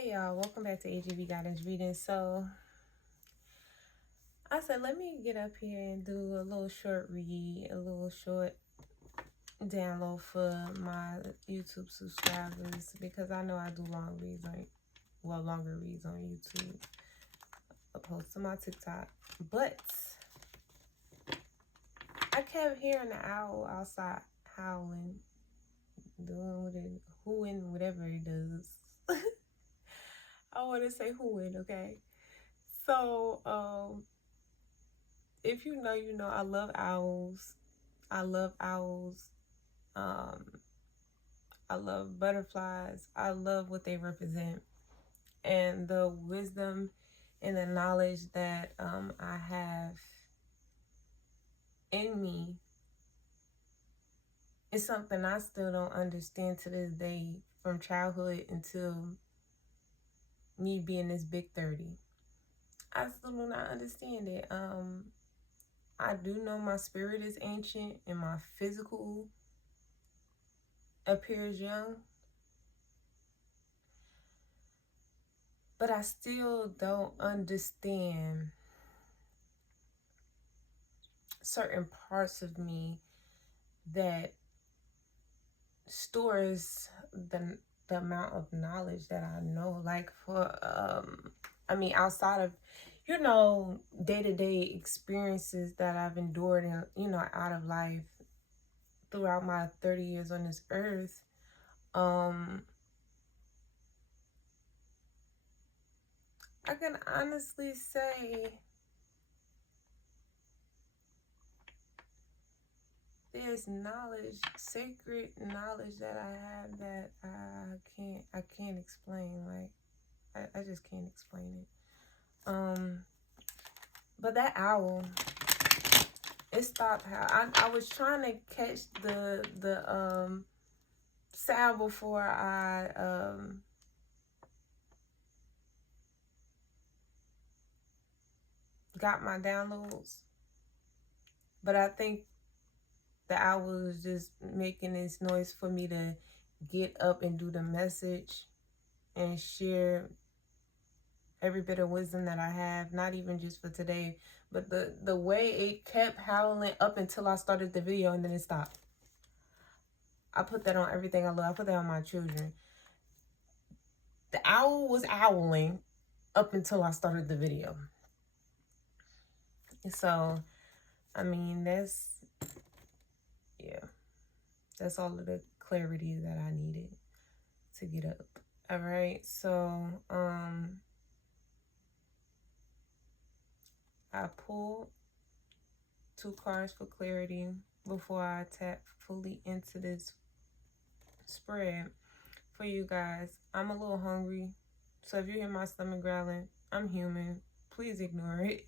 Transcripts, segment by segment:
Hey y'all, welcome back to A.B.G reading. So I said, let me get up here and do a little short read, a little short download for my YouTube subscribers, because I know I do longer reads on YouTube opposed to my TikTok. But I kept hearing the owl outside howling, doing what it, hooing, whatever it does. I want to say hooing, okay? So, if you know, you know, I love owls. I love owls. I love butterflies. I love what they represent. And the wisdom and the knowledge that I have in me is something I still don't understand to this day, from childhood until me being this big 30. I still do not understand it. I do know my spirit is ancient and my physical appears young, but I still don't understand certain parts of me that stores the amount of knowledge that I know. Like outside of, day-to-day experiences that I've endured and, out of life throughout my 30 years on this earth. I can honestly say there's knowledge, sacred knowledge that I have that I can't explain. Like I just can't explain it. But that owl, it stopped. I was trying to catch the sound before I got my downloads, but I think the owl was just making this noise for me to get up and do the message and share every bit of wisdom that I have, not even just for today, but the way it kept howling up until I started the video, and then it stopped. I put that on everything I love. I put that on my children. The owl was owling up until I started the video. So, I mean, that's all of the clarity that I needed to get up. All right, so I pulled 2 cards for clarity before I tap fully into this spread for you guys. I'm a little hungry, so if you hear my stomach growling, I'm human. Please ignore it.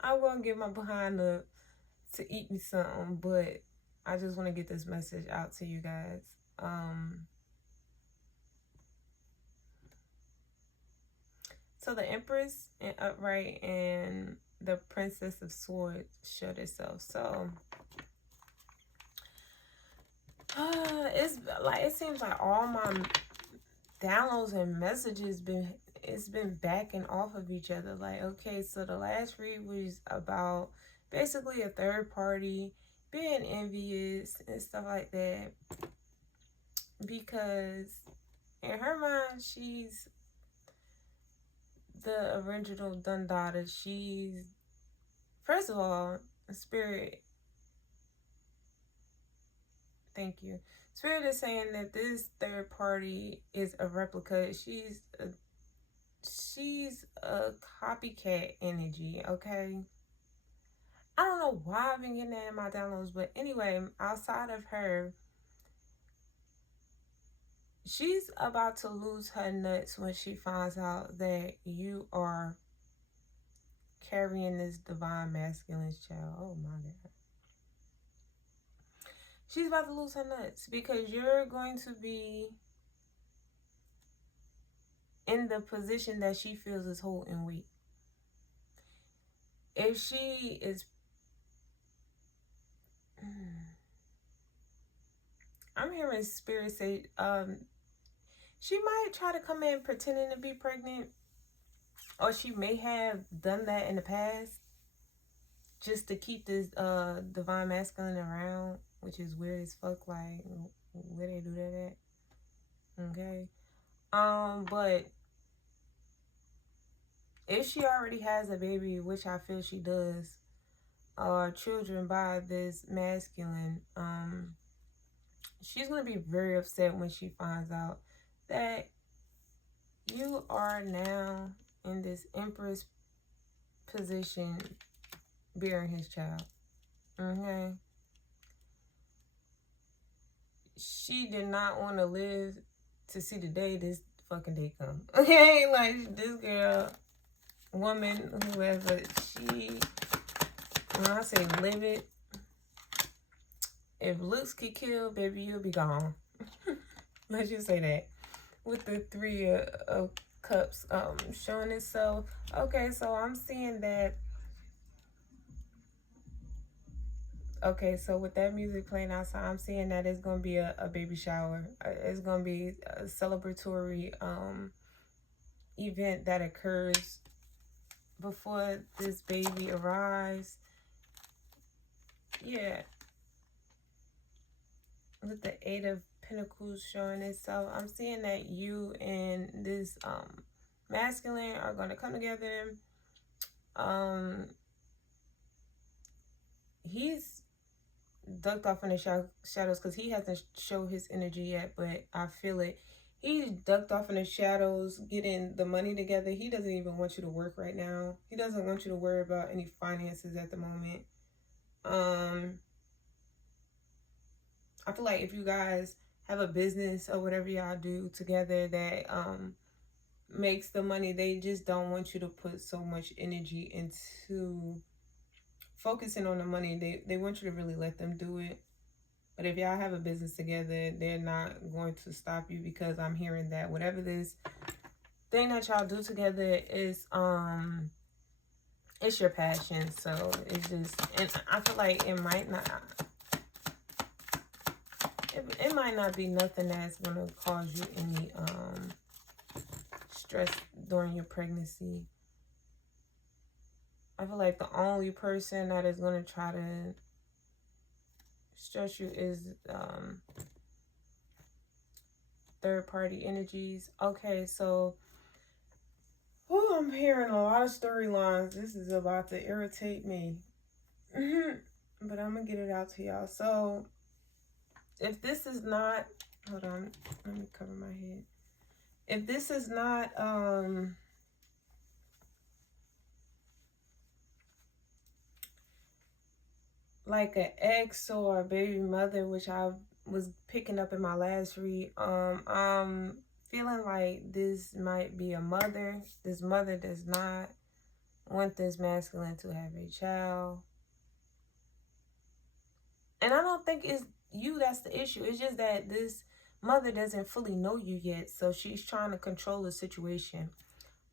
I'm gonna get my behind up to eat me something, but I just want to get this message out to you guys. So the Empress and Upright and the Princess of Swords showed itself. So it's like, it seems like all my downloads and messages it's been backing off of each other. Like, okay, so the last read was about basically a third party being envious and stuff like that, because in her mind she's the original Dun daughter. She's, first of all, Spirit, thank you. Spirit is saying that this third party is a replica. She's a copycat energy, okay? I don't know why I've been getting that in my downloads, but anyway, outside of her, she's about to lose her nuts when she finds out that you are carrying this divine masculine child. Oh my God. She's about to lose her nuts because you're going to be in the position that she feels is holding weight. If she is, I'm hearing Spirit say, She might try to come in pretending to be pregnant, or she may have done that in the past just to keep this divine masculine around, which is weird as fuck. Like, where they do that at? Okay. But if she already has a baby, which I feel she does, children by this masculine, she's gonna be very upset when she finds out that you are now in this empress position bearing his child. Okay. She did not want to live to see the day this fucking day come. Okay, like this girl, woman, whoever, she, when I say live it, if looks could kill, baby, you'll be gone. Let's just say that. With the three of cups showing itself. Okay, so I'm seeing that. Okay, so with that music playing outside, I'm seeing that it's going to be a baby shower. It's going to be a celebratory event that occurs before this baby arrives. Yeah. With the Eight of Pentacles showing itself, I'm seeing that you and this masculine are going to come together. He's ducked off in the shadows because he hasn't showed his energy yet, but I feel it. He ducked off in the shadows, getting the money together. He doesn't even want you to work right now. He doesn't want you to worry about any finances at the moment. I feel like if you guys have a business or whatever y'all do together that makes the money, they just don't want you to put so much energy into focusing on the money. They want you to really let them do it. But if y'all have a business together, they're not going to stop you, because I'm hearing that whatever this thing that y'all do together is it's your passion. So it's just, and I feel like it might not be nothing that's gonna cause you any stress during your pregnancy. I feel like the only person that is gonna try to stress you is third party energies. Okay, so I'm hearing a lot of storylines. This is about to irritate me. But I'm gonna get it out to y'all. So if this is not, hold on, let me cover my head. If this is not like an ex or a baby mother, which I was picking up in my last read, I'm feeling like this might be a mother. This mother does not want this masculine to have a child. And I don't think it's you that's the issue. It's just that this mother doesn't fully know you yet, so she's trying to control the situation.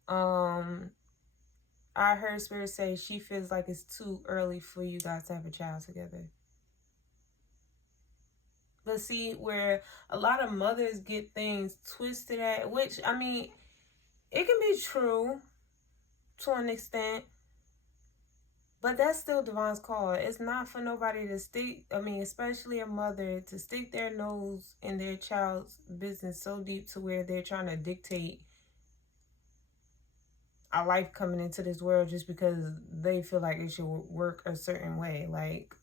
I heard Spirit say she feels like it's too early for you guys to have a child together. But see, where a lot of mothers get things twisted at, which, I mean, it can be true to an extent, but that's still Divine's call. It's not for nobody to stick, I mean, especially a mother, to stick their nose in their child's business so deep to where they're trying to dictate a life coming into this world just because they feel like it should work a certain way. Like,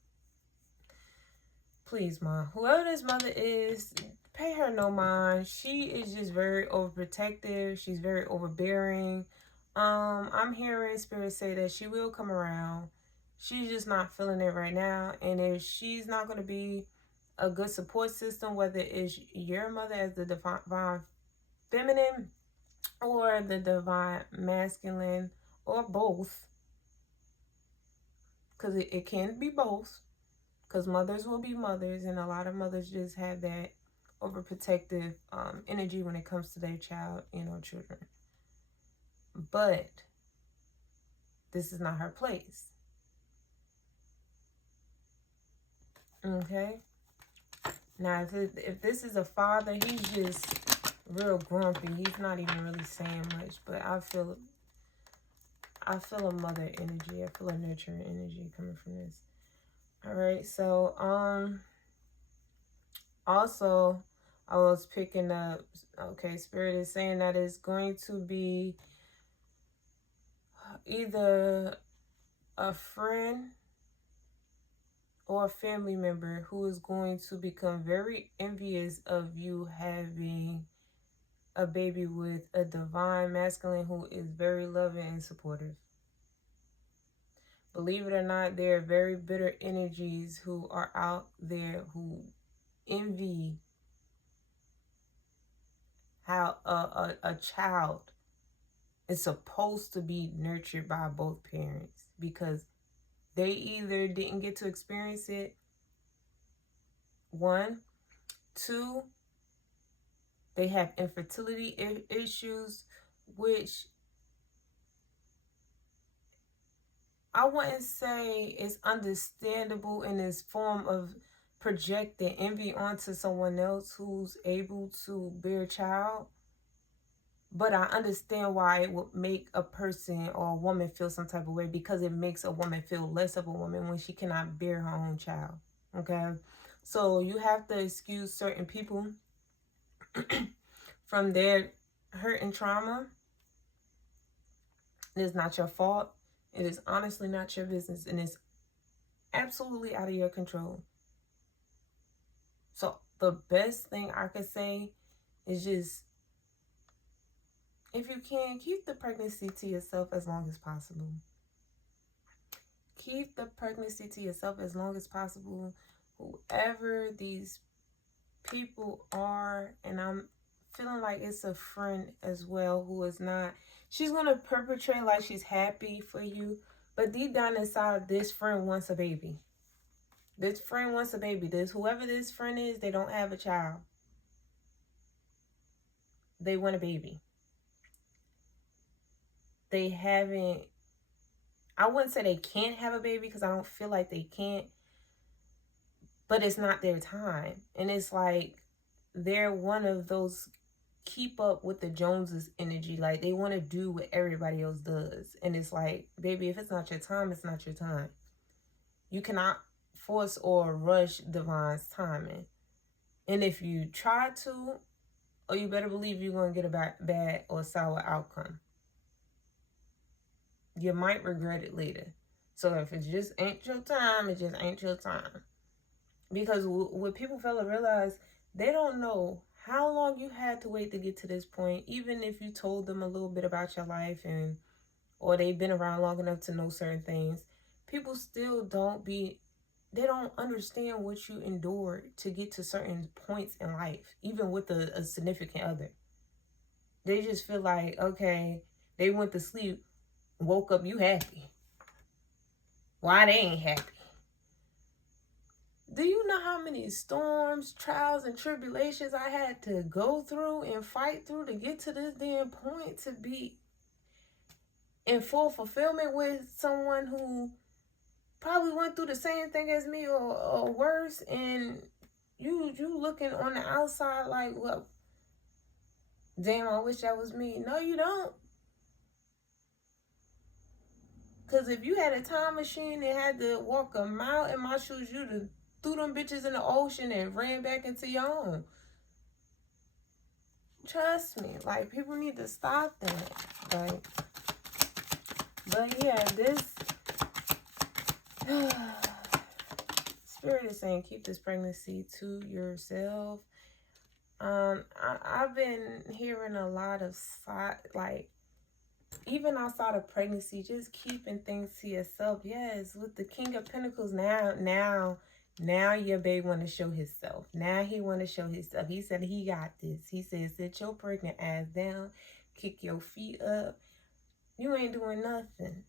please, Mom, whoever this mother is, pay her no mind. She is just very overprotective. She's very overbearing. I'm hearing Spirit say that she will come around. She's just not feeling it right now. And if she's not going to be a good support system, whether it's your mother as the divine feminine or the divine masculine, or both, because it can be both, because mothers will be mothers, and a lot of mothers just have that overprotective energy when it comes to their child, children. But this is not her place. Okay? Now, if this is a father, he's just real grumpy. He's not even really saying much, but I feel a mother energy. I feel a nurturing energy coming from this. All right, so also I was picking up, okay, Spirit is saying that it's going to be either a friend or a family member who is going to become very envious of you having a baby with a divine masculine who is very loving and supportive. Believe it or not, there are very bitter energies who are out there who envy how a child is supposed to be nurtured by both parents, because they either didn't get to experience it, one, two, they have infertility issues, which I wouldn't say is understandable in this form of projecting envy onto someone else who's able to bear a child. But I understand why it would make a person or a woman feel some type of way, because it makes a woman feel less of a woman when she cannot bear her own child. Okay? So you have to excuse certain people from their hurt and trauma. It is not your fault. It is honestly not your business, and it's absolutely out of your control. So the best thing I could say is just, if you can, keep the pregnancy to yourself as long as possible. Keep the pregnancy to yourself as long as possible. Whoever these people are, and I'm feeling like it's a friend as well who is not, she's going to perpetrate like she's happy for you, but deep down inside, this friend wants a baby. This friend wants a baby. Whoever this friend is, they don't have a child. They want a baby. They haven't, I wouldn't say they can't have a baby, because I don't feel like they can't, but it's not their time. And it's like they're one of those keep up with the Joneses energy. Like they want to do what everybody else does. And it's like, baby, if it's not your time, it's not your time. You cannot force or rush divine's timing. And if you try to, or you better believe you're going to get a bad or sour outcome. You might regret it later. So if it just ain't your time, it just ain't your time. Because what people fail to realize, they don't know how long you had to wait to get to this point. Even if you told them a little bit about your life, and or they've been around long enough to know certain things, people still they don't understand what you endured to get to certain points in life, even with a significant other. They just feel like, okay, they went to sleep, woke up, you happy. Why they ain't happy? Do you know how many storms, trials, and tribulations I had to go through and fight through to get to this damn point, to be in full fulfillment with someone who probably went through the same thing as me, or worse, and you looking on the outside like, well, damn, I wish that was me. No, you don't. Because if you had a time machine and had to walk a mile in my shoes, you'd have threw them bitches in the ocean and ran back into your own. Trust me, like, people need to stop that. Like, but yeah, this Spirit is saying keep this pregnancy to yourself. I've been hearing a lot of like, even outside of pregnancy, just keeping things to yourself. Yes, with the King of Pentacles, now your baby want to show himself. Now he want to show himself. He said he got this. He said, sit your pregnant ass down, kick your feet up. You ain't doing nothing.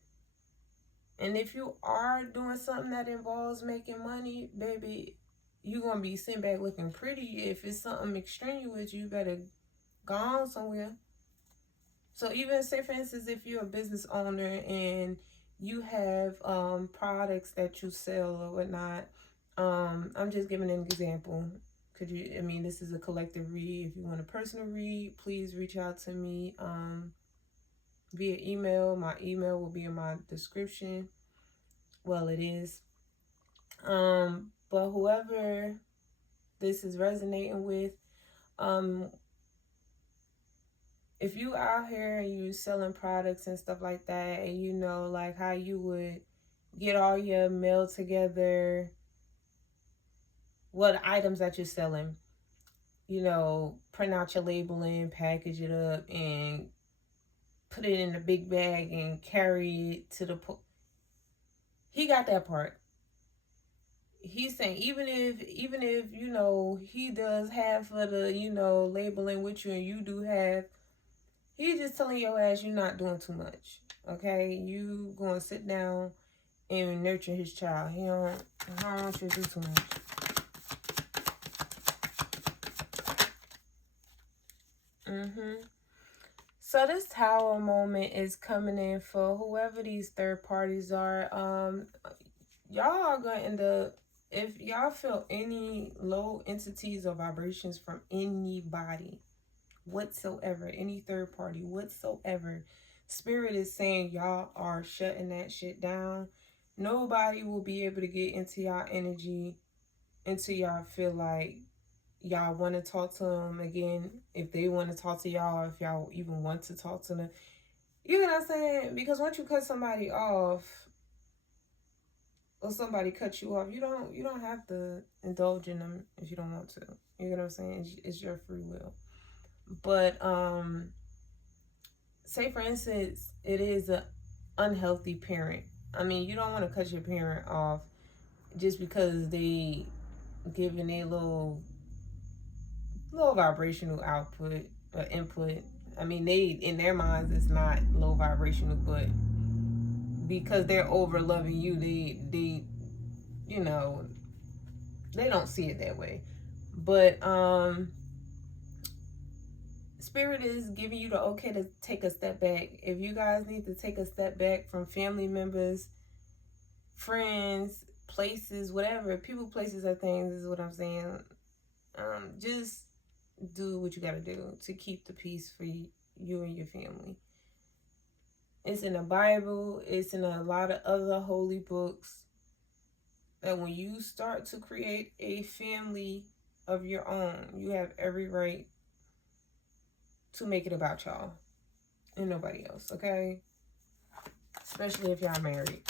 And if you are doing something that involves making money, baby, you're going to be sitting back looking pretty. If it's something extraneous, you better go on somewhere. So even, say for instance, if you're a business owner and you have products that you sell or whatnot, I'm just giving an example, could you, I mean, this is a collective read. If you want a personal read, please reach out to me via email. My email will be in my description. Well, it is. But whoever this is resonating with, if you out here and you selling products and stuff like that, and you know, like how you would get all your mail together, what items that you're selling, you know, print out your labeling, package it up, and put it in a big bag and carry it to the he got that part. He's saying even if you know he does half of the, you know, labeling with you and you do half, he's just telling your ass you're not doing too much. Okay, you gonna sit down and nurture his child. He don't want you to do too much. So this tower moment is coming in for whoever these third parties are. Y'all are going to end up, if y'all feel any low entities or vibrations from anybody whatsoever, any third party whatsoever, Spirit is saying y'all are shutting that shit down. Nobody will be able to get into y'all energy until y'all feel like y'all want to talk to them again. If they want to talk to y'all, if y'all even want to talk to them, you know what I'm saying? Because once you cut somebody off, or somebody cuts you off, you don't have to indulge in them if you don't want to. You know what I'm saying? It's your free will. But say for instance, it is an unhealthy parent. I mean, you don't want to cut your parent off just because they giving a little vibrational output or input. I mean, they, in their minds, it's not low vibrational, but because they're over loving you, they you know, they don't see it that way. But Spirit is giving you the okay to take a step back. If you guys need to take a step back from family members, friends, places, whatever, people, places, or things, is what I'm saying. Just do what you got to do to keep the peace for you and your family. It's in the Bible. It's in a lot of other holy books that when you start to create a family of your own, you have every right to make it about y'all and nobody else, okay? Especially if y'all married.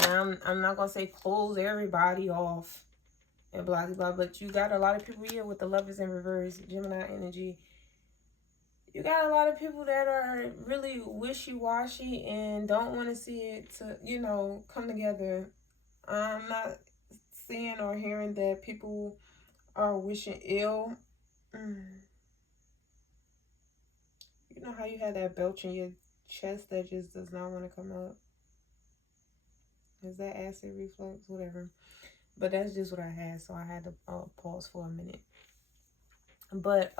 Now, I'm not going to say close everybody off and blah, blah, blah, but you got a lot of people here with the lovers in reverse, Gemini energy. You got a lot of people that are really wishy-washy and don't want to see it to, you know, come together. I'm not seeing or hearing that people are wishing ill. You know how you have that belch in your chest that just does not want to come up? Is that acid reflux? Whatever. But that's just what I had, so I had to pause for a minute. But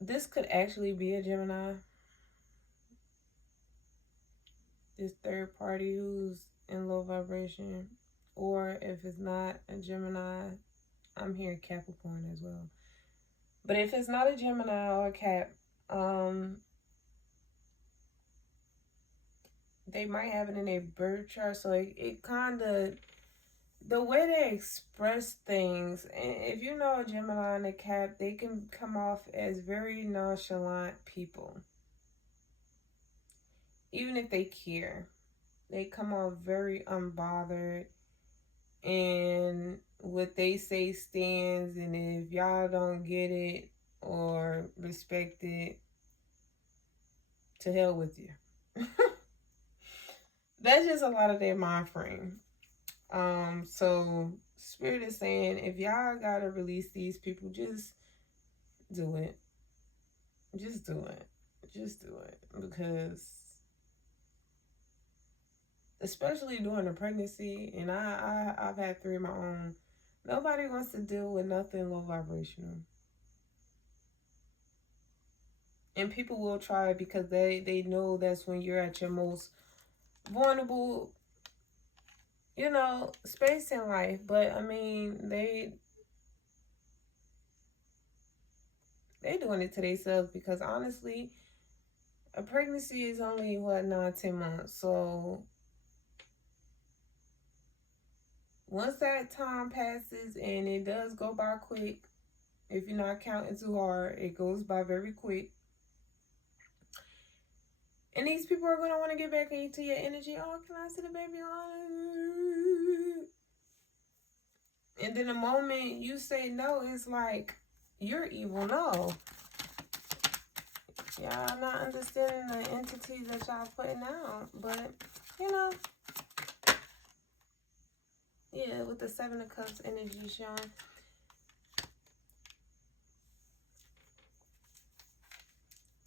this could actually be a Gemini. This third party who's in low vibration. Or if it's not a Gemini, I'm hearing Capricorn as well. But if it's not a Gemini or a Cap, they might have it in their birth chart. So it kind of, the way they express things, and if you know a Gemini and a Cap, they can come off as very nonchalant people. Even if they care, they come off very unbothered, and what they say stands, and if y'all don't get it or respect it, to hell with you. That's just a lot of their mind frame. So Spirit is saying, if y'all gotta release these people, just do it. Just do it. Just do it. Because especially during the pregnancy, and I've had 3 of my own, nobody wants to deal with nothing low vibrational. And people will try because they know that's when you're at your most vulnerable you know, space in life. But I mean, they doing it to themselves, because honestly, a pregnancy is only what, 9, 10 months. So once that time passes, and it does go by quick, if you're not counting too hard, it goes by very quick. And these people are gonna want to get back into your energy. Oh, can I see the baby on? And then the moment you say no, it's like you're evil. No, y'all not understanding the entities that y'all putting out. But you know, yeah, with the 7 of Cups energy showing,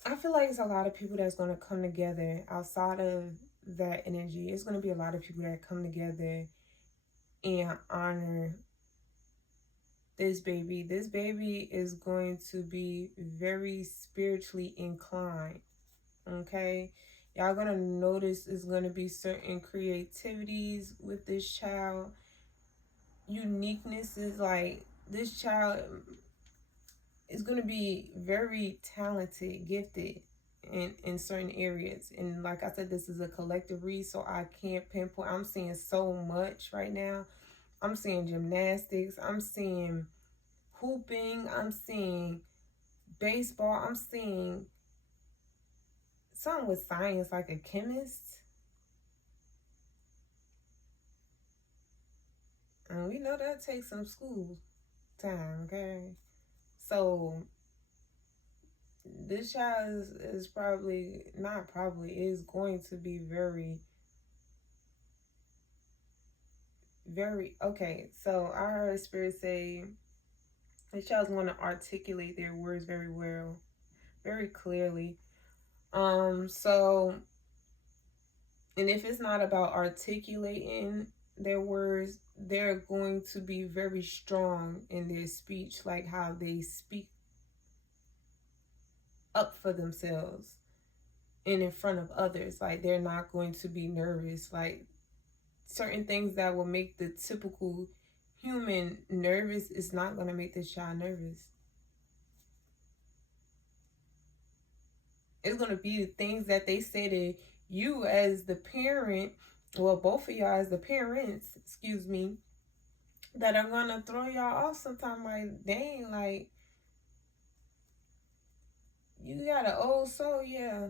I feel like it's a lot of people that's gonna come together outside of that energy. It's gonna be a lot of people that come together and honor this baby. This baby is going to be very spiritually inclined. Okay, y'all gonna notice is gonna be certain creativities with this child. Uniqueness is like, this child is gonna be very talented, gifted in certain areas. And like I said, this is a collective read, so I can't pinpoint. I'm seeing so much right now. I'm seeing gymnastics, I'm seeing hooping, I'm seeing baseball, I'm seeing something with science, like a chemist. And we know that takes some school time, okay? So this child is probably, not probably, is going to be very, very, okay. So I heard Spirit say this child's going to articulate their words very well, very clearly. So, and if it's not about articulating their words, they're going to be very strong in their speech, like how they speak up for themselves and in front of others. Like, they're not going to be nervous. Like, certain things that will make the typical human nervous is not going to make this child nervous. It's going to be the things that they say to you as the parent, well, both of y'all as the parents, excuse me, that are going to throw y'all off sometime. Like, dang, like, you got an old soul. Yeah,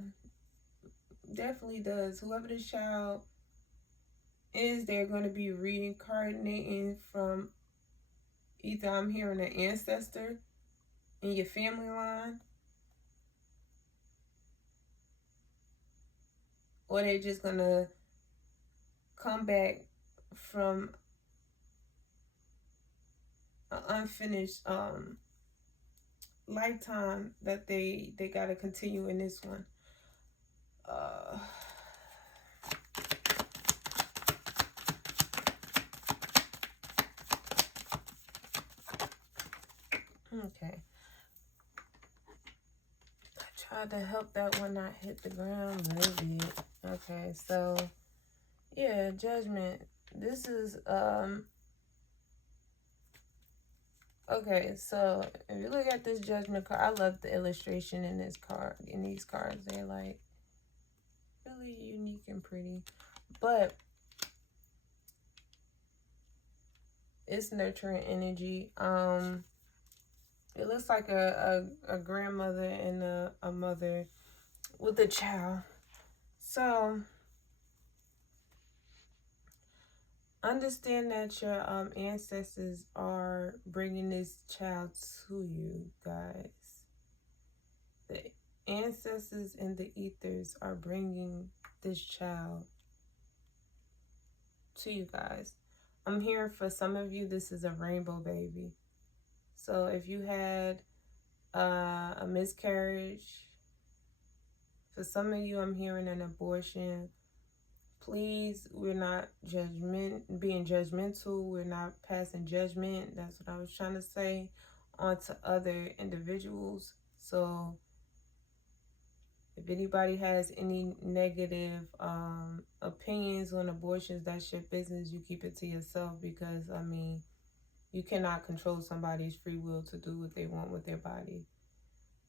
definitely does. Whoever this child is, they're going to be reincarnating from, either I'm hearing an ancestor in your family line, or they're just going to come back from an unfinished lifetime that they got to continue in this one. Okay. I tried to help that one not hit the ground, but it did. Okay, so yeah, Judgment. This is okay, so if you look at this Judgment card, I love the illustration in this card, in these cards. They're like really unique and pretty. But it's nurturing energy. It looks like a grandmother and a mother with a child. So understand that your ancestors are bringing this child to you, guys. The ancestors in the ethers are bringing this child to you guys. I'm hearing for some of you, this is a rainbow baby. So if you had a miscarriage, for some of you, I'm hearing an abortion. Please, we're not being judgmental. We're not passing judgment. That's what I was trying to say onto other individuals. So If anybody has any negative opinions on abortions, that's your business. You keep it to yourself, because, I mean, you cannot control somebody's free will to do what they want with their body.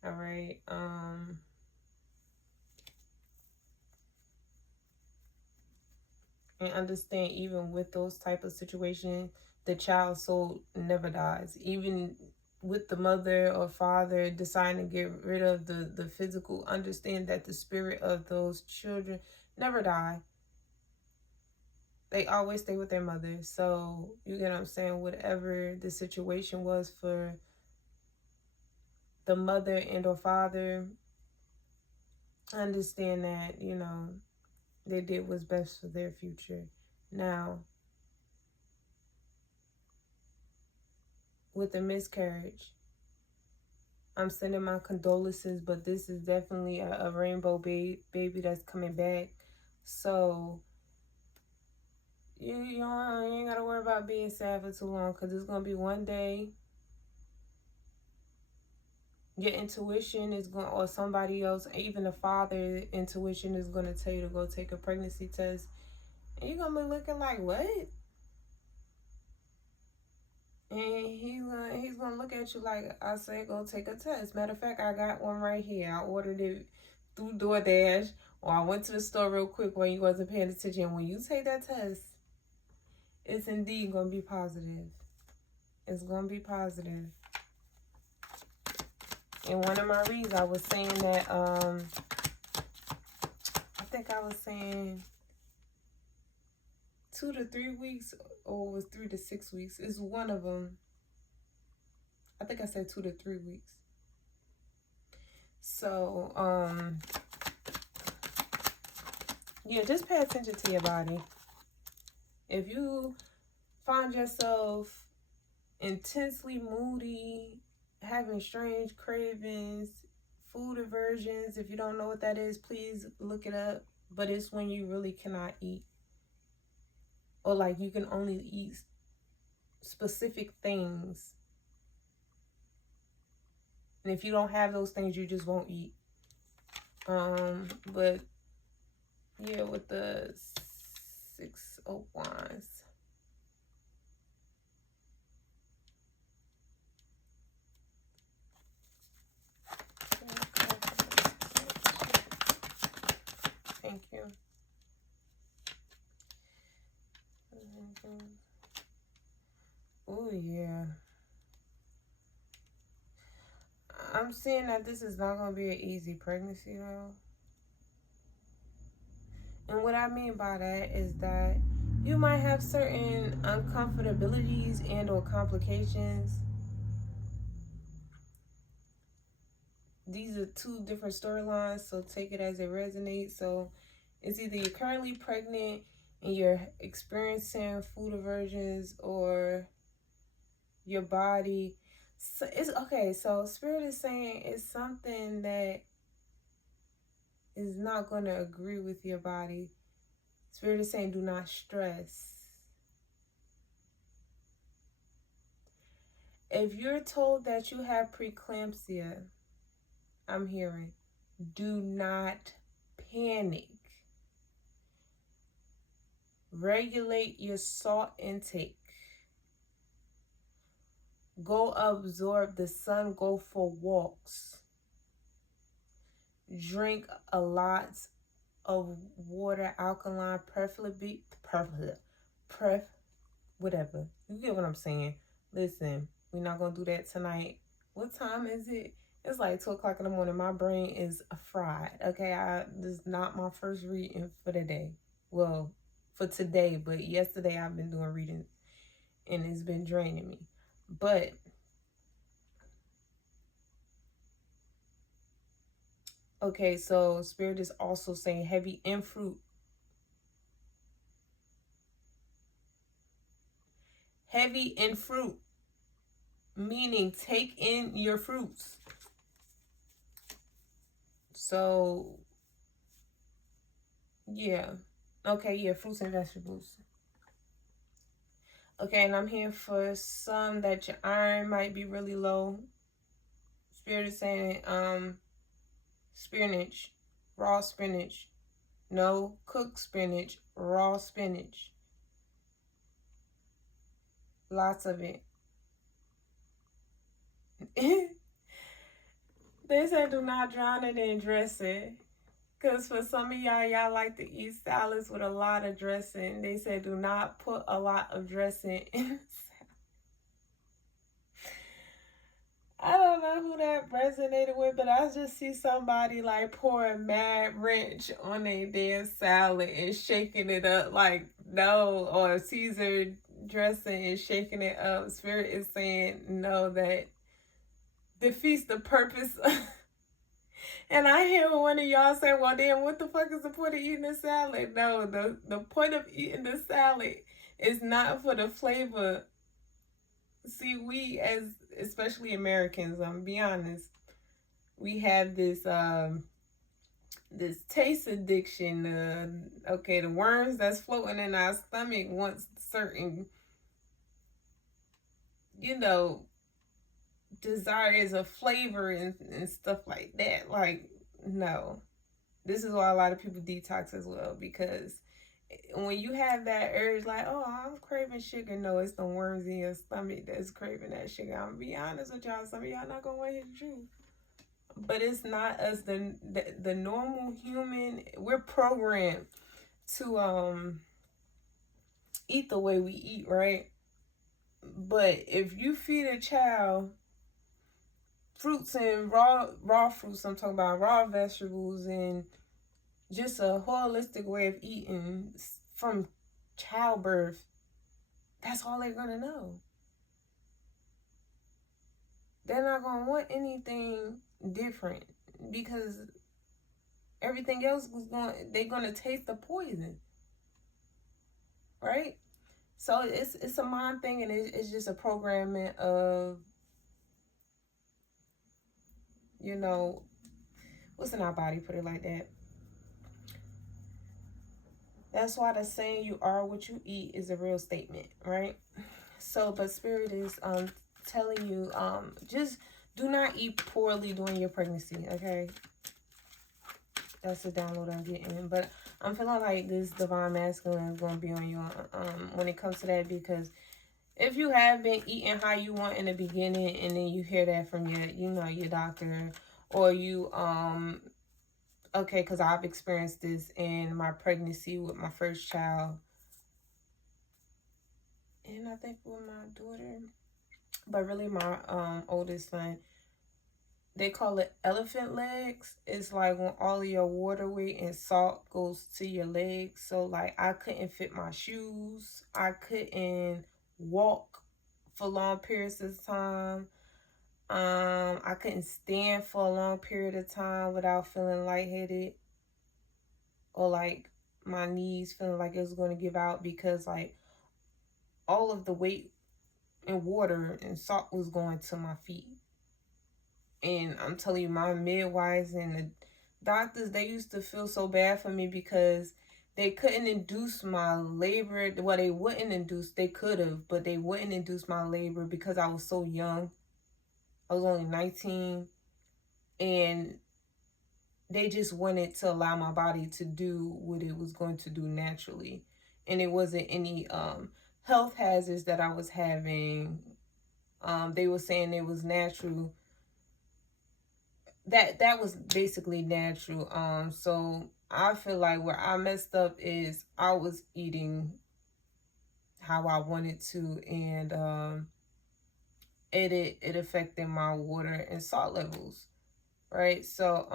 All right. And understand, even with those type of situations, the child's soul never dies. Even with the mother or father deciding to get rid of the physical, understand that the spirit of those children never die. They always stay with their mother. So, you get what I'm saying? Whatever the situation was for the mother and or father, understand that, you know, they did what's best for their future. Now, with the miscarriage, I'm sending my condolences, but this is definitely a rainbow baby that's coming back. So, you ain't got to worry about being sad for too long, because it's going to be one day your intuition is going, or somebody else, even the father intuition, is going to tell you to go take a pregnancy test. And you're going to be looking like, what? And he's gonna look at you like, I said, go take a test. Matter of fact, I got one right here. I ordered it through DoorDash, or I went to the store real quick when you wasn't paying attention. When you take that test, it's indeed gonna be positive. It's gonna be positive. In one of my reads, I was saying that I think I was saying 2 to 3 weeks, or it was 3 to 6 weeks. It's one of them. I think I said 2 to 3 weeks. So, yeah, just pay attention to your body. If you find yourself intensely moody, having strange cravings, food aversions, if you don't know what that is, please look it up. But it's when you really cannot eat, or like you can only eat specific things. And if you don't have those things, you just won't eat. But yeah, with the 6 of Wands, thank you. Oh yeah, I'm seeing that this is not going to be an easy pregnancy though. And what I mean by that is that you might have certain uncomfortabilities and or complications. These are 2 different storylines, so take it as it resonates. So it's either you're currently pregnant and you're experiencing food aversions, or your body. So it's okay. So Spirit is saying it's something that is not going to agree with your body. Spirit is saying do not stress. If you're told that you have preeclampsia, I'm hearing, do not panic. Regulate your salt intake. Go absorb the sun. Go for walks. Drink a lot of water, alkaline, whatever. You get what I'm saying? Listen, we're not going to do that tonight. What time is it? It's like 2 o'clock in the morning. My brain is fried. Okay, this is not my first reading for the day. Well, for today, but yesterday I've been doing readings and it's been draining me. But okay, so Spirit is also saying heavy in fruit. Heavy in fruit, meaning take in your fruits. So, yeah. Okay, yeah, fruits and vegetables. Okay, and I'm here for some that your iron might be really low. Spirit is saying, spinach. raw spinach. No cooked spinach, raw spinach. Lots of it. They said do not drown it in dressing. Because for some of y'all like to eat salads with a lot of dressing. They said do not put a lot of dressing in. I don't know who that resonated with, but I just see somebody like pouring mad ranch on a damn salad and shaking it up like no, or Caesar dressing and shaking it up. Spirit is saying no, that defeats the purpose. And I hear one of y'all say, well, then what the fuck is the point of eating a salad? No, the point of eating the salad is not for the flavor. See, we as, especially Americans, I'm gonna be honest, we have this taste addiction. Okay, the worms that's floating in our stomach wants certain, you know, desires of flavor and stuff like that. Like, no. This is why a lot of people detox as well, because when you have that urge, like, oh, I'm craving sugar, no, it's the worms in your stomach that's craving that sugar. I'm gonna be honest with y'all, some of y'all not gonna want to hear the truth. But it's not us, the normal human. We're programmed to eat the way we eat, right? But if you feed a child fruits and raw fruits, I'm talking about raw vegetables and just a holistic way of eating from childbirth, that's all they're gonna know. They're not gonna want anything different because everything else they're gonna taste the poison, right? So it's a mind thing, and it's just a programming of, you know, what's in our body, put it like that. That's why the saying "you are what you eat" is a real statement, right? So, but Spirit is telling you just do not eat poorly during your pregnancy, okay? That's the download I'm getting. But I'm feeling like this divine masculine is going to be on you when it comes to that, because if you have been eating how you want in the beginning and then you hear that from your doctor, or you okay, because I've experienced this in my pregnancy with my first child, and I think with my daughter, but really my oldest son. They call it elephant legs. It's like when all of your water weight and salt goes to your legs. So like I couldn't fit my shoes. I couldn't walk for long periods of time. I couldn't stand for a long period of time without feeling lightheaded, or like my knees feeling like it was going to give out, because like all of the weight and water and salt was going to my feet. And I'm telling you, my midwives and the doctors, they used to feel so bad for me because they couldn't induce my labor. Well, they wouldn't induce, they could have, but they wouldn't induce my labor because I was so young. I was only 19. And they just wanted to allow my body to do what it was going to do naturally. And it wasn't any health hazards that I was having. They were saying it was natural. That was basically natural. So I feel like where I messed up is I was eating how I wanted to, and it affected my water and salt levels, right? So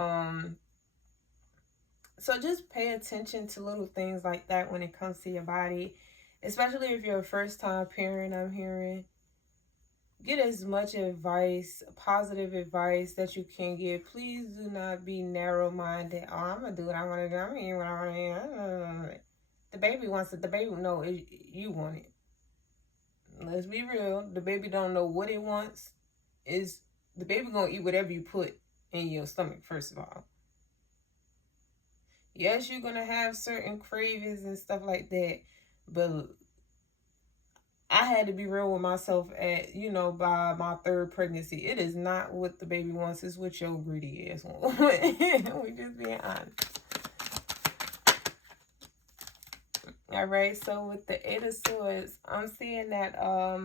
just pay attention to little things like that when it comes to your body, especially if you're a first time parent. I'm hearing, get as much advice, positive advice that you can get. Please do not be narrow-minded. Oh, I'm going to do what I want to do. I'm going to eat what I want to eat. The baby wants it. The baby, no, you want it. Let's be real. The baby don't know what it wants. The baby going to eat whatever you put in your stomach, first of all. Yes, you're going to have certain cravings and stuff like that. But I had to be real with myself at, by my third pregnancy. It is not what the baby wants, it's what your greedy is. We just being honest. All right, so with the Eight of Swords, I'm seeing that I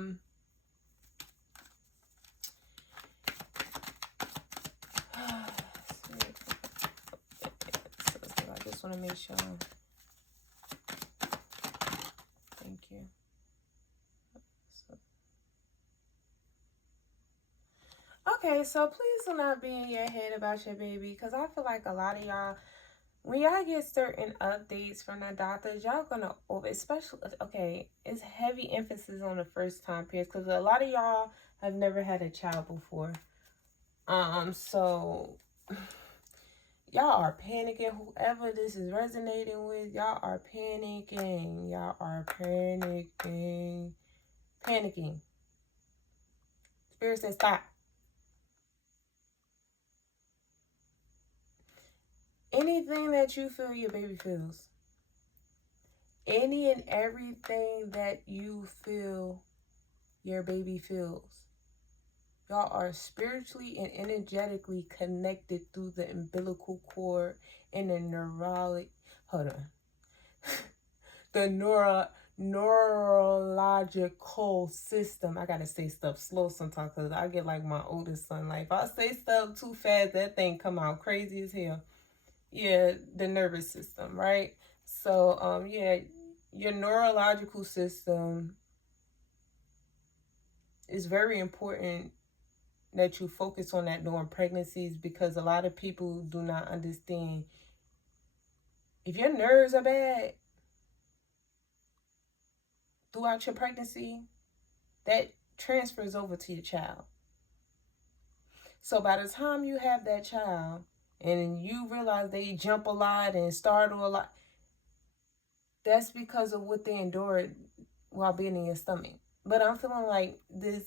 just want to make sure. Thank you. Okay, so please do not be in your head about your baby, because I feel like a lot of y'all, when y'all get certain updates from the doctors, y'all gonna especially, okay, it's heavy emphasis on the first time period, because a lot of y'all have never had a child before. So y'all are panicking. Whoever this is resonating with, y'all are panicking. Y'all are panicking. Panicking. Spirit says stop. Anything that you feel your baby feels. Any and everything that you feel your baby feels. Y'all are spiritually and energetically connected through the umbilical cord and the the neurological system. I gotta say stuff slow sometimes because I get like my oldest son. Like if I say stuff too fast, that thing come out crazy as hell. Yeah, the nervous system, right? So yeah, your neurological system is very important that you focus on that during pregnancies, because a lot of people do not understand. If your nerves are bad throughout your pregnancy, that transfers over to your child. So by the time you have that child and you realize they jump a lot and startle a lot, that's because of what they endured while being in your stomach. But I'm feeling like this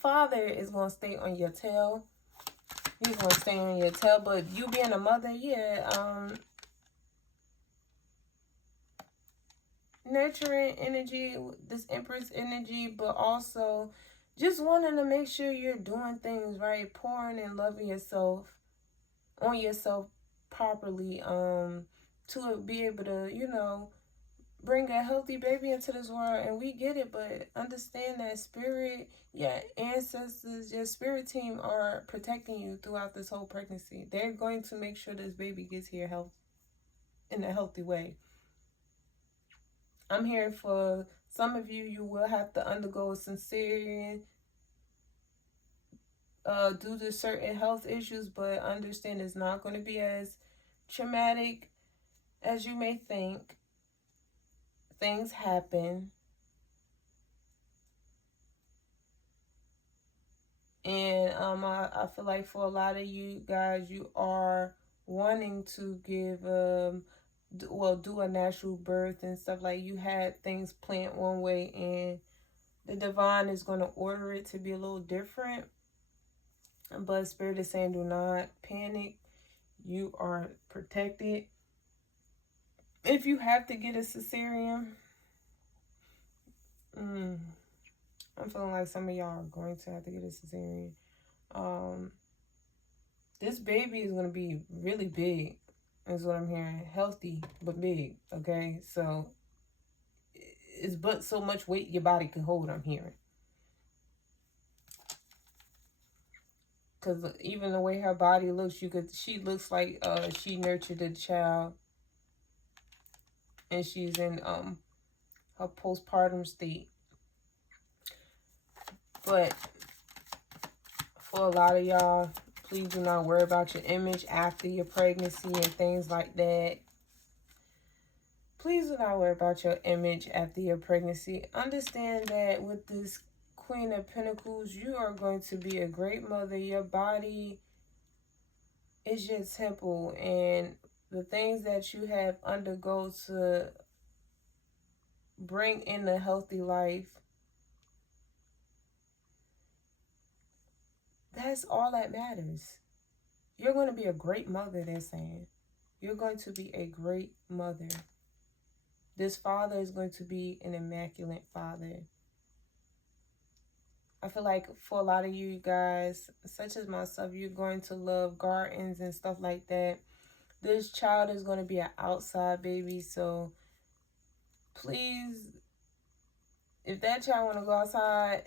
father is going to stay on your tail. He's going to stay on your tail. But you being a mother, yeah, nurturing energy, this Empress energy, but also just wanting to make sure you're doing things right, pouring and loving yourself, on yourself properly, to be able to, bring a healthy baby into this world. And we get it, but understand that spirit, your ancestors, your spirit team are protecting you throughout this whole pregnancy. They're going to make sure this baby gets here in a healthy way. I'm hearing for some of you, you will have to undergo a cesarean due to certain health issues, but understand it's not going to be as traumatic as you may think. Things happen. And I feel like for a lot of you guys, you are wanting to give do a natural birth and stuff. Like you had things planned one way, and the divine is going to order it to be a little different. But spirit is saying do not panic. You are protected. If you have to get a cesarean, I'm feeling like some of y'all are going to have to get a cesarean. This baby is going to be really big, is what I'm hearing. Healthy, but big, okay? So, it's but so much weight your body can hold, I'm hearing. Because even the way her body looks, she looks like she nurtured a child. And she's in her postpartum state. But for a lot of y'all, please do not worry about your image after your pregnancy and things like that. Please do not worry about your image after your pregnancy. Understand that with this Queen of Pentacles, you are going to be a great mother. Your body is your temple, and the things that you have undergo to bring in a healthy life, that's all that matters. You're going to be a great mother, they're saying. You're going to be a great mother. This father is going to be an immaculate father. I feel like for a lot of you guys, such as myself, you're going to love gardens and stuff like that. This child is going to be an outside baby, so please, if that child want to go outside,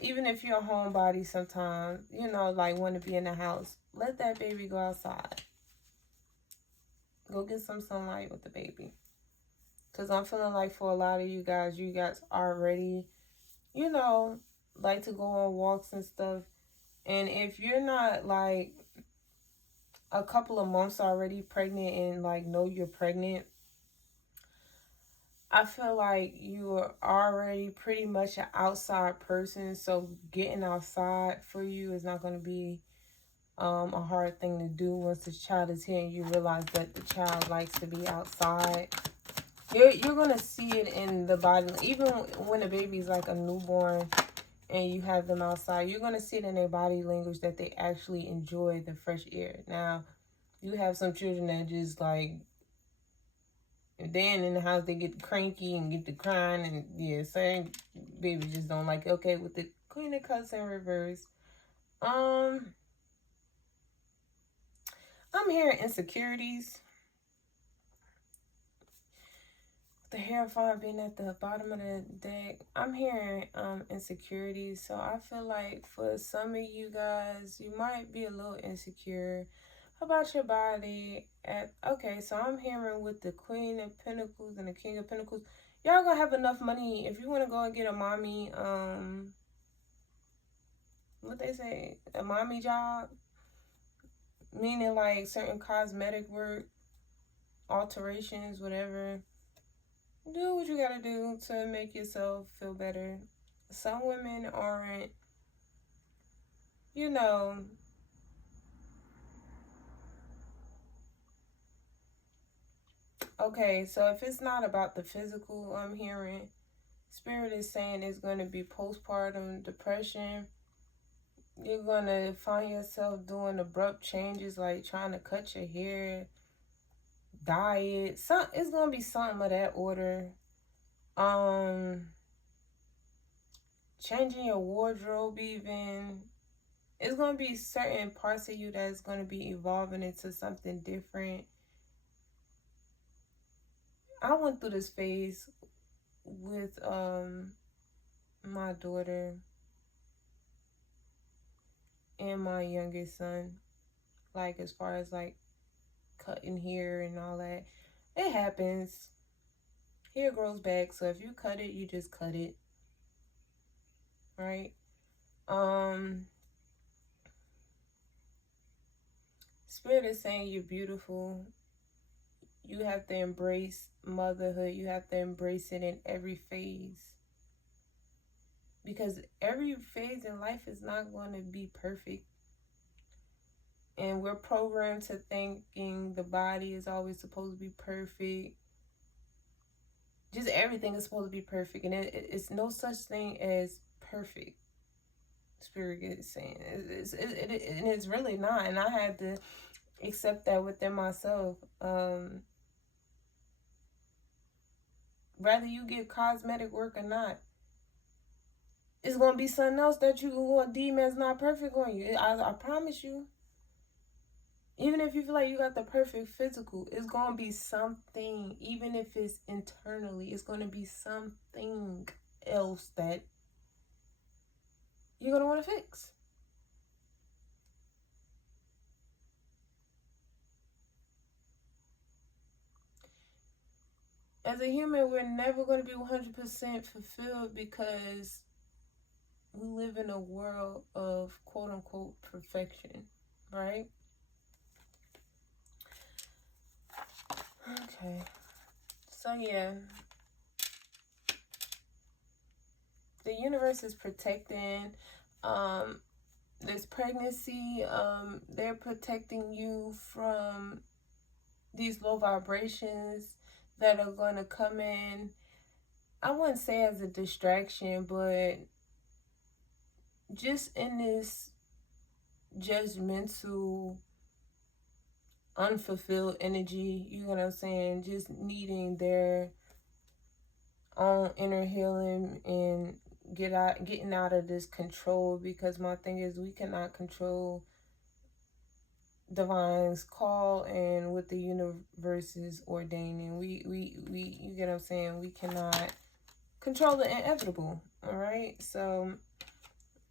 even if you're a homebody sometimes, you know, like want to be in the house, let that baby go outside. Go get some sunlight with the baby. Because I'm feeling like for a lot of you guys already, you know, like to go on walks and stuff. And if you're not like a couple of months already pregnant and like know you're pregnant, I feel like you are already pretty much an outside person. So getting outside for you is not going to be a hard thing to do once the child is here and you realize that the child likes to be outside. You're going to see it in the body. Even when a baby's like a newborn and you have them outside, you're going to see it in their body language that they actually enjoy the fresh air. Now, you have some children that just like, if they ain't in the house, they get cranky and get to crying. And yeah, certain babies just don't like it. Okay, with the Queen of Cups in reverse. I'm hearing insecurities. The Hierophant being at the bottom of the deck, I'm hearing insecurities. So I feel like for some of you guys, you might be a little insecure about your body. Okay, so I'm hearing with the Queen of Pentacles and the King of Pentacles, y'all gonna have enough money if you want to go and get a mommy, what they say, a mommy job, meaning like certain cosmetic work, alterations, whatever. Do what you gotta do to make yourself feel better. Some women aren't, you know, okay, so if it's not about the physical, I'm hearing Spirit is saying it's going to be postpartum depression. You're going to find yourself doing abrupt changes like trying to cut your hair, diet. It's going to be something of that order. Changing your wardrobe even. It's going to be certain parts of you that's going to be evolving into something different. I went through this phase with my daughter and my youngest son, like as far as like cutting hair and all that. It happens. Hair grows back, so if you cut it, you just cut it, right? Spirit is saying you're beautiful. You have to embrace motherhood. You have to embrace it in every phase, because every phase in life is not going to be perfect. And we're programmed to thinking the body is always supposed to be perfect. Just everything is supposed to be perfect. And it's no such thing as perfect. Spirit is saying. And it's really not. And I had to accept that within myself. Whether you get cosmetic work or not, it's going to be something else that you going to deem as not perfect on you. I promise you. Even if you feel like you got the perfect physical, it's going to be something, even if it's internally, it's going to be something else that you're going to want to fix. As a human, we're never going to be 100% fulfilled because we live in a world of quote-unquote perfection, right? Okay. So, yeah. The universe is protecting this pregnancy. They're protecting you from these low vibrations that are going to come in. I wouldn't say as a distraction, but just in this judgmental, unfulfilled energy, you know what I'm saying? Just needing their own inner healing and getting out of this control, because my thing is we cannot control divine's call and what the universe is ordaining. We you get what I'm saying? We cannot control the inevitable. All right. So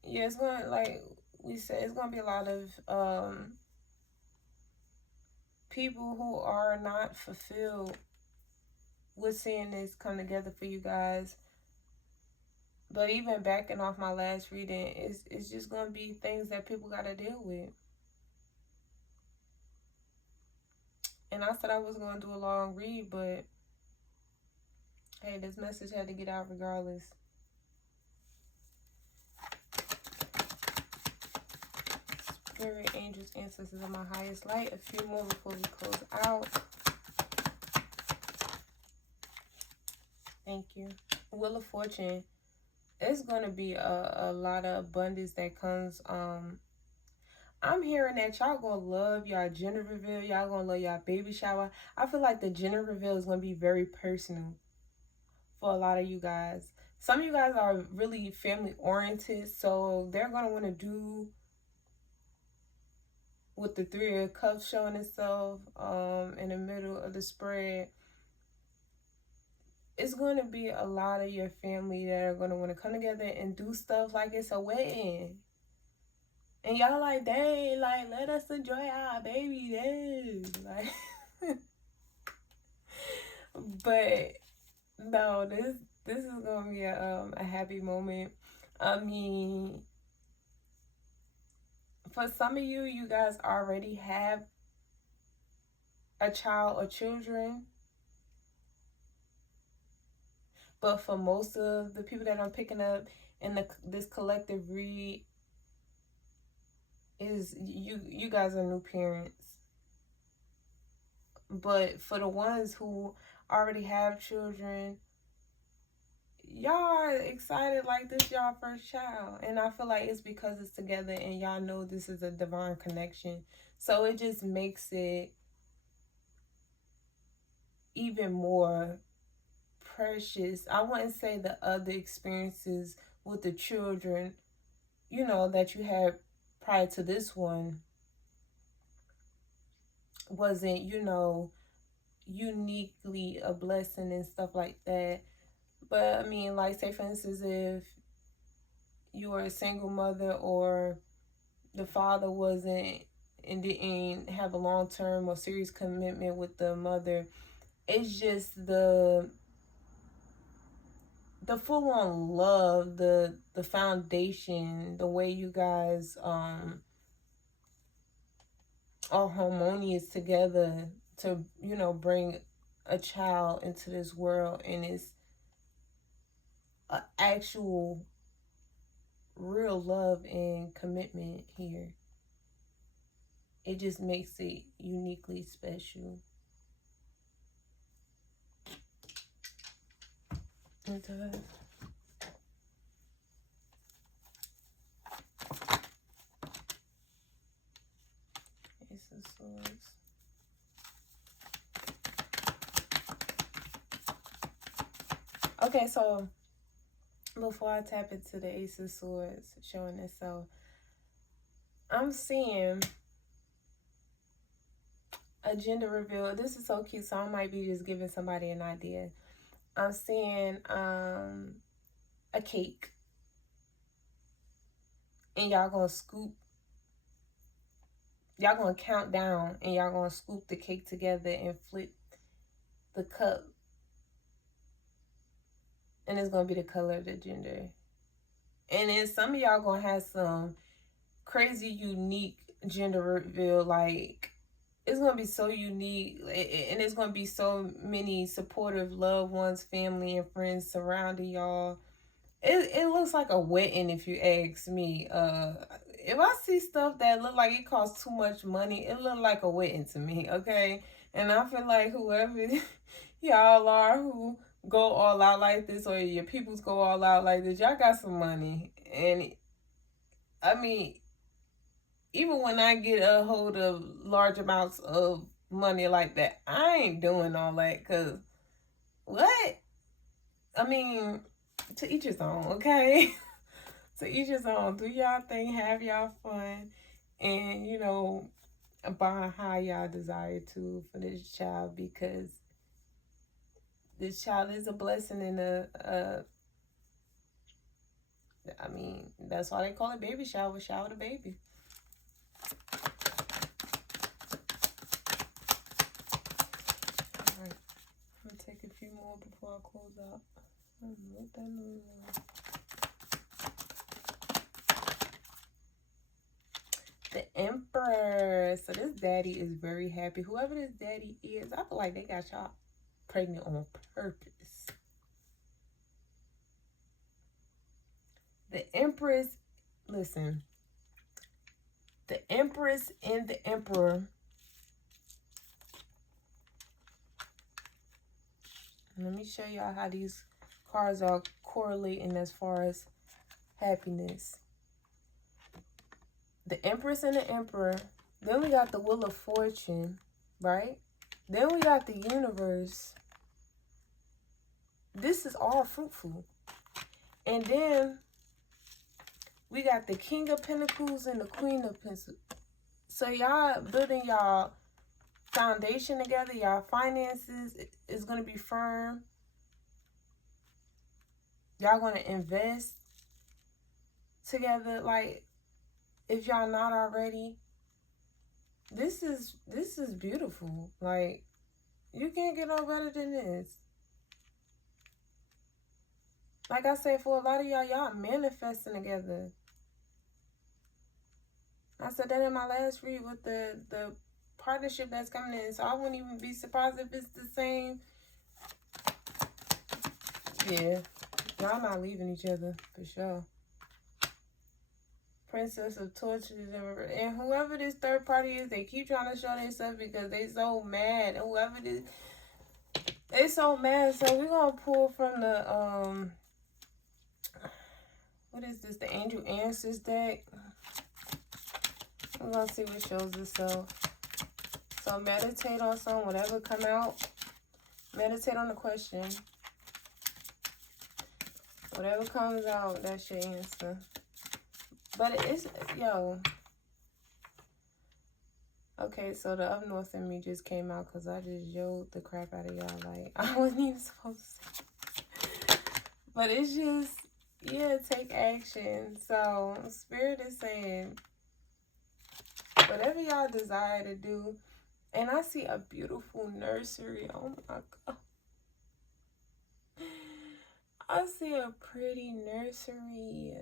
yeah, it's going, like we said, it's going to be a lot of people who are not fulfilled with seeing this come together for you guys. But even backing off my last reading, it's just going to be things that people got to deal with. And I said I was going to do a long read, but hey, this message had to get out regardless. Spirit, angels, ancestors of my highest light. A few more before we close out. Thank you. Wheel of Fortune. It's going to be a lot of abundance that comes. I'm hearing that y'all going to love y'all gender reveal. Y'all going to love y'all baby shower. I feel like the gender reveal is going to be very personal for a lot of you guys. Some of you guys are really family oriented, so they're going to want to do with the Three of Cups showing itself in the middle of the spread. It's going to be a lot of your family that are going to want to come together and do stuff like it's a wedding. And y'all like, dang, like, let us enjoy our baby days. Like, but no, this is going to be a happy moment. I mean, for some of you, you guys already have a child or children. But for most of the people that I'm picking up in this collective read, is you guys are new parents. But for the ones who already have children, y'all are excited like this y'all first child. And I feel like it's because it's together and y'all know this is a divine connection. So it just makes it even more precious. I wouldn't say the other experiences with the children, you know, that you had prior to this one wasn't, you know, uniquely a blessing and stuff like that. But I mean, like, say for instance, if you were a single mother or the father wasn't and didn't have a long-term or serious commitment with the mother, it's just the full-on love, the foundation, the way you guys are harmonious together to, you know, bring a child into this world. And it's an actual real love and commitment here. It just makes it uniquely special. It does. Ace of Swords. Okay, so before I tap into the Ace of Swords showing itself, I'm seeing a gender reveal. This is so cute, so I might be just giving somebody an idea. I'm seeing a cake, and y'all gonna scoop. Y'all gonna count down, and y'all gonna scoop the cake together and flip the cup, and it's gonna be the color of the gender. And then some of y'all gonna have some crazy unique gender reveal. Like, it's gonna be so unique, and it's gonna be so many supportive loved ones, family, and friends surrounding y'all. It looks like a wedding, if you ask me. If I see stuff that look like it costs too much money, it look like a wedding to me, okay? And I feel like whoever y'all are who go all out like this, or your peoples go all out like this, y'all got some money. And I mean, even when I get a hold of large amounts of money like that, I ain't doing all that, because what? I mean, to each his own, okay? To each his own. Do y'all thing, have y'all fun, and you know, about how y'all desire to for this child, because this child is a blessing and I mean, that's why they call it baby shower. Shower the baby. All right, I'm gonna take a few more before I close out. I don't know what that means. The Emperor. So this daddy is very happy. Whoever this daddy is, I feel like they got y'all pregnant on purpose. The Empress, listen. The Empress and the Emperor. Let me show y'all how these cards are correlating as far as happiness. The Empress and the Emperor. Then we got the Wheel of Fortune, right? Then we got the Universe. This is all fruitful. And then we got the King of Pentacles and the Queen of Pentacles. So y'all building y'all foundation together. Y'all finances is going to be firm. Y'all going to invest together. Like, if y'all not already, this is beautiful. Like, you can't get no better than this. Like I said, for a lot of y'all manifesting together. I said that in my last read with the partnership that's coming in. So I wouldn't even be surprised if it's the same. Yeah, y'all not leaving each other for sure. Princess of Torches, and whoever this third party is, they keep trying to show themselves because they so mad. And whoever this, they so mad. So we're gonna pull from the what is this? The Angel Answers deck. We're gonna see what shows itself. So meditate on something, whatever come out. Meditate on the question. Whatever comes out, that's your answer. But it's, yo. Okay, so the up north in me just came out because I just yelled the crap out of y'all. Like, I wasn't even supposed to say. But it's just, yeah, take action. So, Spirit is saying, whatever y'all desire to do. And I see a beautiful nursery. Oh, my God. I see a pretty nursery.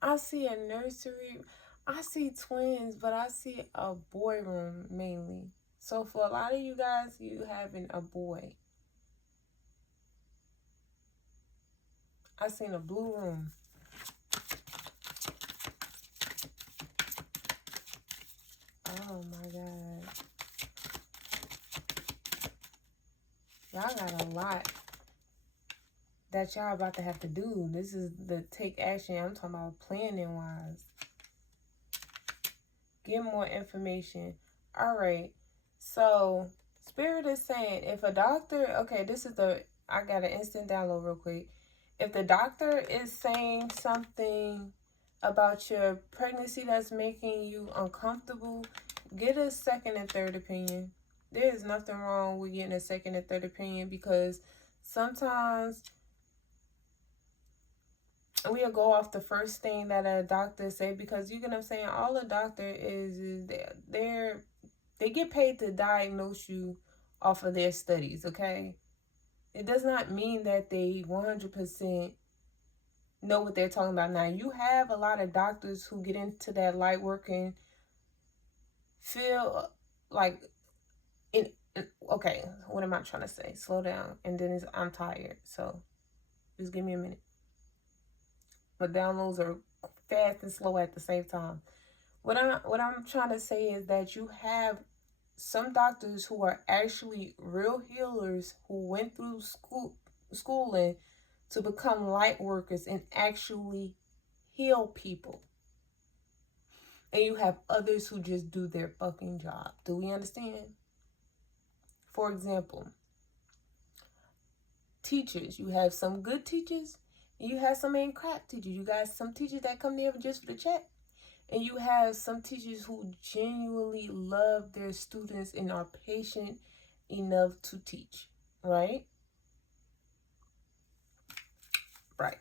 I see a nursery. I see twins, but I see a boy room mainly. So for a lot of you guys, you having a boy. I seen a blue room. Oh my God. Y'all got a lot that y'all about to have to do. This is the take action. I'm talking about planning wise. Get more information. All right. So Spirit is saying if a doctor, okay, this is I got an instant download real quick. If the doctor is saying something about your pregnancy that's making you uncomfortable, get a second and third opinion. There is nothing wrong with getting a second and third opinion because sometimes we'll go off the first thing that a doctor say because you get what I'm saying. All a doctor is they get paid to diagnose you off of their studies, okay? It does not mean that they 100% know what they're talking about. Now, you have a lot of doctors who get into that light working feel like okay, what am I trying to say? Slow down. And then I'm tired. So just give me a minute. My downloads are fast and slow at the same time. What I'm trying to say is that you have some doctors who are actually real healers who went through schooling to become light workers and actually heal people. And you have others who just do their fucking job. Do we understand? For example, teachers. You have some good teachers, and you have some ain't crap teachers. You got some teachers that come there just for the check, and you have some teachers who genuinely love their students and are patient enough to teach, right? Right.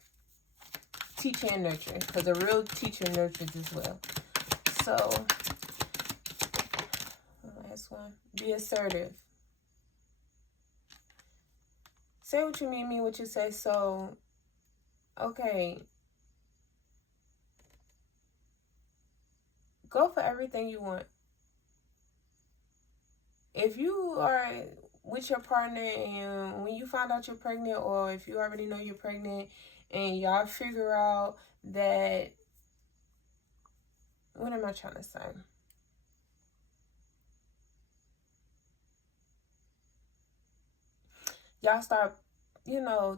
Teach and nurture, because a real teacher nurtures as well. So, last one. Be assertive. Say what you mean what you say. So, okay. Go for everything you want. If you are with your partner and when you find out you're pregnant, or if you already know you're pregnant and y'all figure out that, what am I trying to say? Y'all start,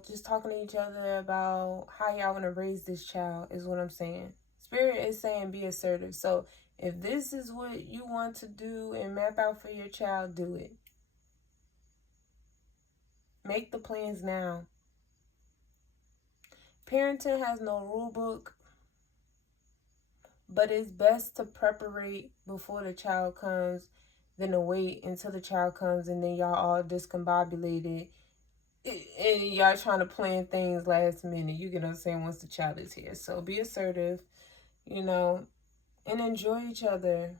just talking to each other about how y'all want to raise this child is what I'm saying. Spirit is saying be assertive. So if this is what you want to do and map out for your child, do it. Make the plans now. Parenting has no rule book, but it's best to preparate before the child comes than to wait until the child comes and then y'all all discombobulated and y'all trying to plan things last minute. You get what I'm saying? Once the child is here. So be assertive, and enjoy each other.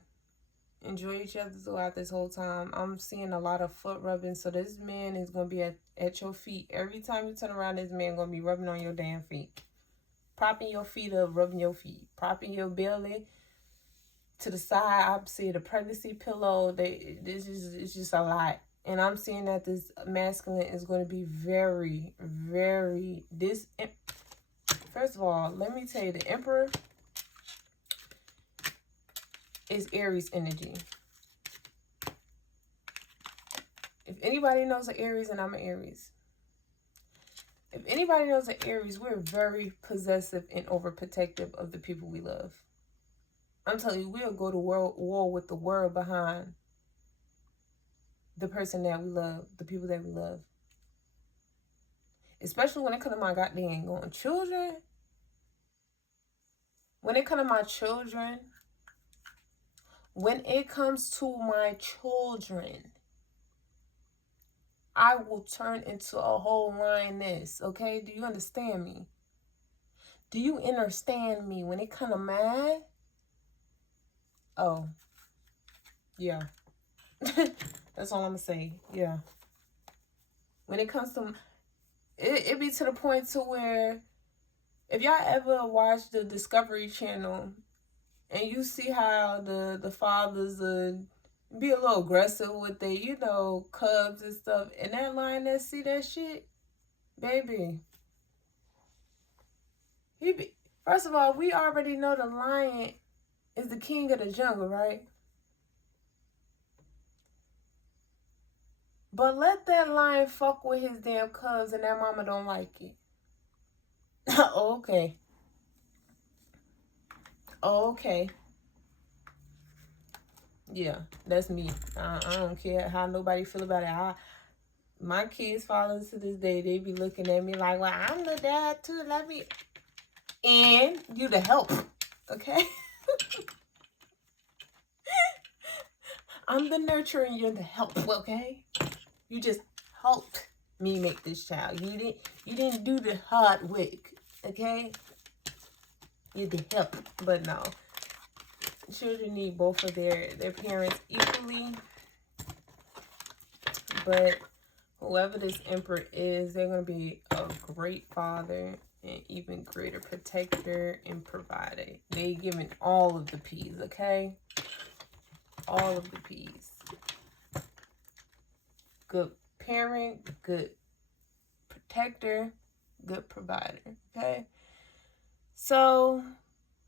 Enjoy each other throughout this whole time. I'm seeing a lot of foot rubbing. So this man is going to be at your feet. Every time you turn around, this man going to be rubbing on your damn feet. Propping your feet up, rubbing your feet. Propping your belly to the side, opposite the pregnancy pillow. It's just a lot. And I'm seeing that this masculine is going to be very, very, first of all, let me tell you, the Emperor is Aries energy. If anybody knows an Aries, and I'm an Aries. If anybody knows an Aries, we're very possessive and overprotective of the people we love. I'm telling you, we'll go to war with the world behind the person that we love, the people that we love. Especially when it comes to my goddamn going children. When it comes to my children, I will turn into a whole lioness, okay? Do you understand me? Do you understand me? When it comes to mine, oh, yeah. That's all I'm going to say, yeah. When it comes to, it be to the point to where, if y'all ever watch the Discovery Channel, and you see how the fathers be a little aggressive with their, cubs and stuff, and that lioness see that shit, baby. First of all, we already know the lion is the king of the jungle, right? But let that lion fuck with his damn cubs and that mama don't like it. Okay. Okay. Yeah, that's me. I don't care how nobody feel about it. My kids' fathers to this day, they be looking at me like, well, I'm the dad too. Let me... And you the help, okay? I'm the nurturer and you're the help, okay? You just helped me make this child. You didn't do the hard work, okay? You're the help. But no. Children need both of their parents equally. But whoever this emperor is, they're going to be a great father and even greater protector and provider. They giving all of the P's, okay? All of the P's. Good parent, good protector, good provider, okay? So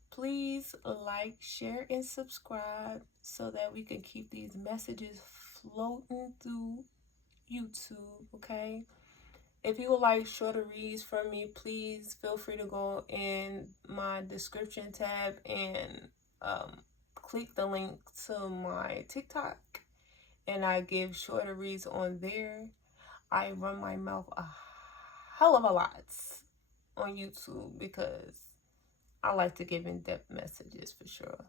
please like, share, and subscribe so that we can keep these messages floating through YouTube, okay? If you would like shorter reads from me, please feel free to go in my description tab and click the link to my TikTok, and I give shorter reads on there. I run my mouth a hell of a lot on YouTube because I like to give in-depth messages for sure.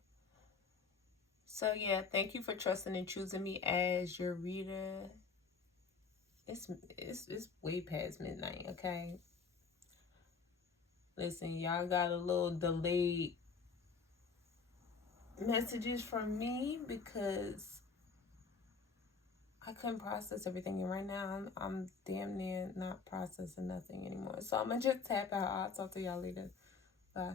So yeah, thank you for trusting and choosing me as your reader. It's way past midnight, okay? Listen, y'all got a little delayed messages from me because I couldn't process everything, and right now I'm damn near not processing nothing anymore. So I'm gonna just tap out. I'll talk to y'all later. Bye.